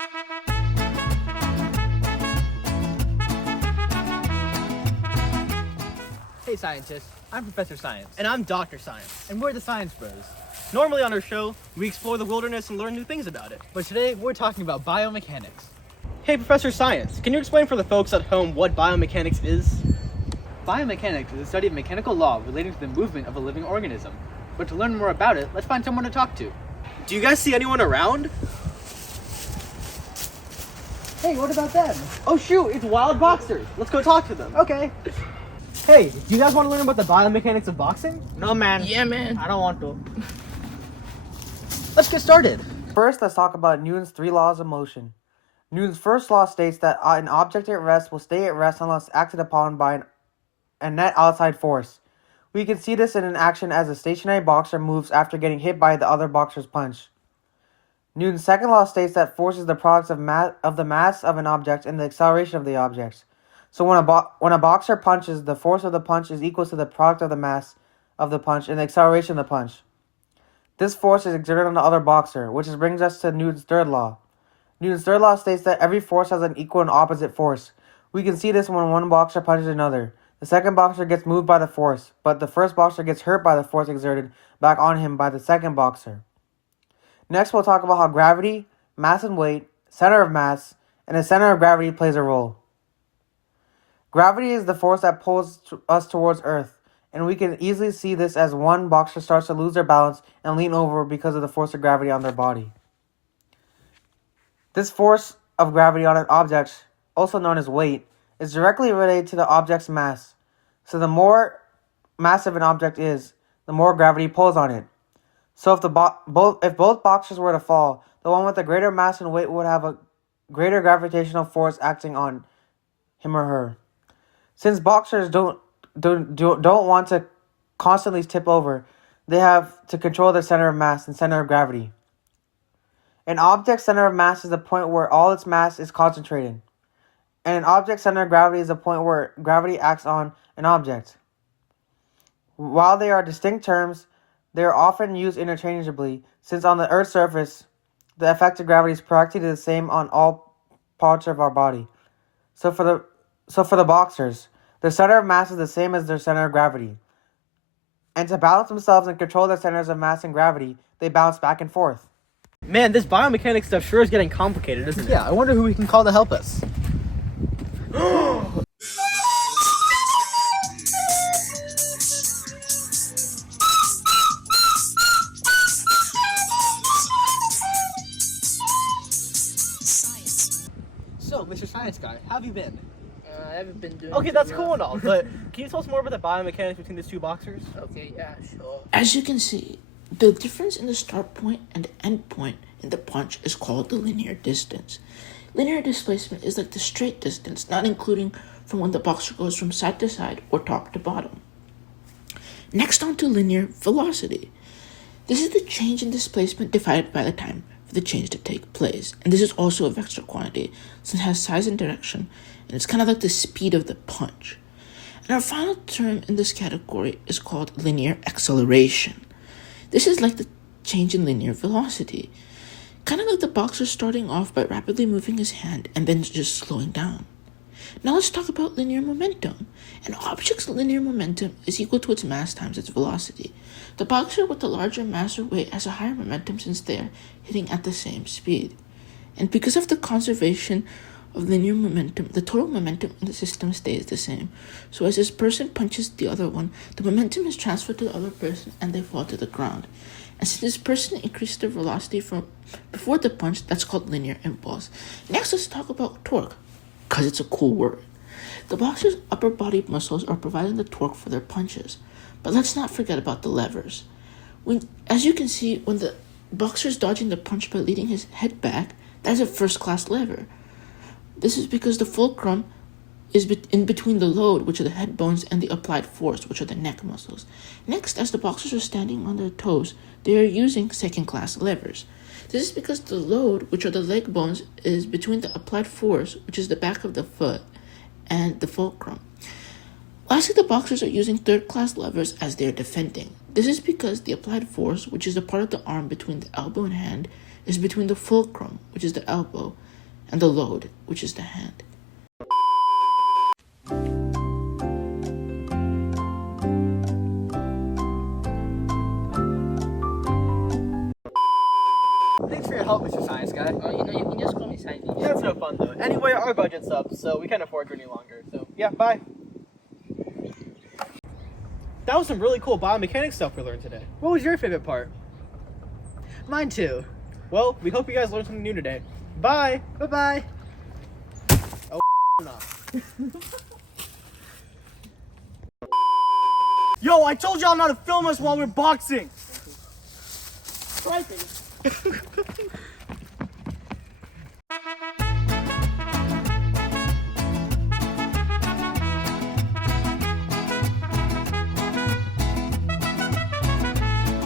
Hey scientists, I'm Professor Science. And I'm Dr. Science. And we're the Science Bros. Normally on our show, we explore the wilderness and learn new things about it. But today we're talking about biomechanics. Hey Professor Science, can you explain for the folks at home what biomechanics is? Biomechanics is the study of mechanical law relating to the movement of a living organism. But to learn more about it, let's find someone to talk to. Do you guys see anyone around? Hey, what about them? Oh shoot, it's wild boxers. Let's go talk to them. Okay. Hey, do you guys want to learn about the biomechanics of boxing? No man. Yeah, man. I don't want to. Let's get started. First, let's talk about Newton's three laws of motion. Newton's first law states that an object at rest will stay at rest unless acted upon by a net outside force. We can see this in an action as a stationary boxer moves after getting hit by the other boxer's punch. Newton's second law states that force is the product of the mass of an object and the acceleration of the object. So when a boxer punches, the force of the punch is equal to the product of the mass of the punch and the acceleration of the punch. This force is exerted on the other boxer, which brings us to Newton's third law. Newton's third law states that every force has an equal and opposite force. We can see this when one boxer punches another. The second boxer gets moved by the force, but the first boxer gets hurt by the force exerted back on him by the second boxer. Next, we'll talk about how gravity, mass and weight, center of mass, and the center of gravity plays a role. Gravity is the force that pulls us towards Earth, and we can easily see this as one boxer starts to lose their balance and lean over because of the force of gravity on their body. This force of gravity on an object, also known as weight, is directly related to the object's mass. So the more massive an object is, the more gravity pulls on it. So if both boxers were to fall, the one with the greater mass and weight would have a greater gravitational force acting on him or her. Since boxers don't want to constantly tip over, they have to control their center of mass and center of gravity. An object's center of mass is the point where all its mass is concentrated. And an object's center of gravity is the point where gravity acts on an object. While they are distinct terms, they are often used interchangeably, since on the Earth's surface, the effect of gravity is practically the same on all parts of our body. So for the boxers, their center of mass is the same as their center of gravity. And to balance themselves and control their centers of mass and gravity, they bounce back and forth. Man, this biomechanics stuff sure is getting complicated, isn't it? Yeah, I wonder who we can call to help us. So, Mr. Science Guy, how have you been? I haven't been doing. Okay, that's cool and all, but can you tell us more about the biomechanics between these two boxers? Okay, yeah, sure. As you can see, the difference in the start point and the end point in the punch is called the linear distance. Linear displacement is like the straight distance, not including from when the boxer goes from side to side or top to bottom. Next on to linear velocity. This is the change in displacement divided by the time for the change to take place. And this is also a vector quantity since it has size and direction, and it's kind of like the speed of the punch. And our final term in this category is called linear acceleration. This is like the change in linear velocity. Kind of like the boxer starting off by rapidly moving his hand and then just slowing down. Now let's talk about linear momentum. An object's linear momentum is equal to its mass times its velocity. The boxer with the larger mass or weight has a higher momentum since they are hitting at the same speed. And because of the conservation of linear momentum, the total momentum in the system stays the same. So as this person punches the other one, the momentum is transferred to the other person and they fall to the ground. And since this person increased their velocity from before the punch, that's called linear impulse. Next, let's talk about torque, because it's a cool word. The boxer's upper body muscles are providing the torque for their punches. But let's not forget about the levers. As you can see, when the boxer is dodging the punch by leaning his head back, that's a first-class lever. This is because the fulcrum is in between the load, which are the head bones, and the applied force, which are the neck muscles. Next, as the boxers are standing on their toes, they are using second-class levers. This is because the load, which are the leg bones, is between the applied force, which is the back of the foot, and the fulcrum. Lastly, the boxers are using third-class levers as they are defending. This is because the applied force, which is the part of the arm between the elbow and hand, is between the fulcrum, which is the elbow, and the load, which is the hand. Thanks for your help, Mr. Science Guy. You can just call me Science. That's no fun though. Anyway, our budget's up, so we can't afford you any longer. So yeah, bye. That was some really cool biomechanics stuff we learned today. What was your favorite part? Mine too. Well, we hope you guys learned something new today. Bye. Bye-bye. Oh, Yo, I told y'all not to film us while we're boxing. Right, baby.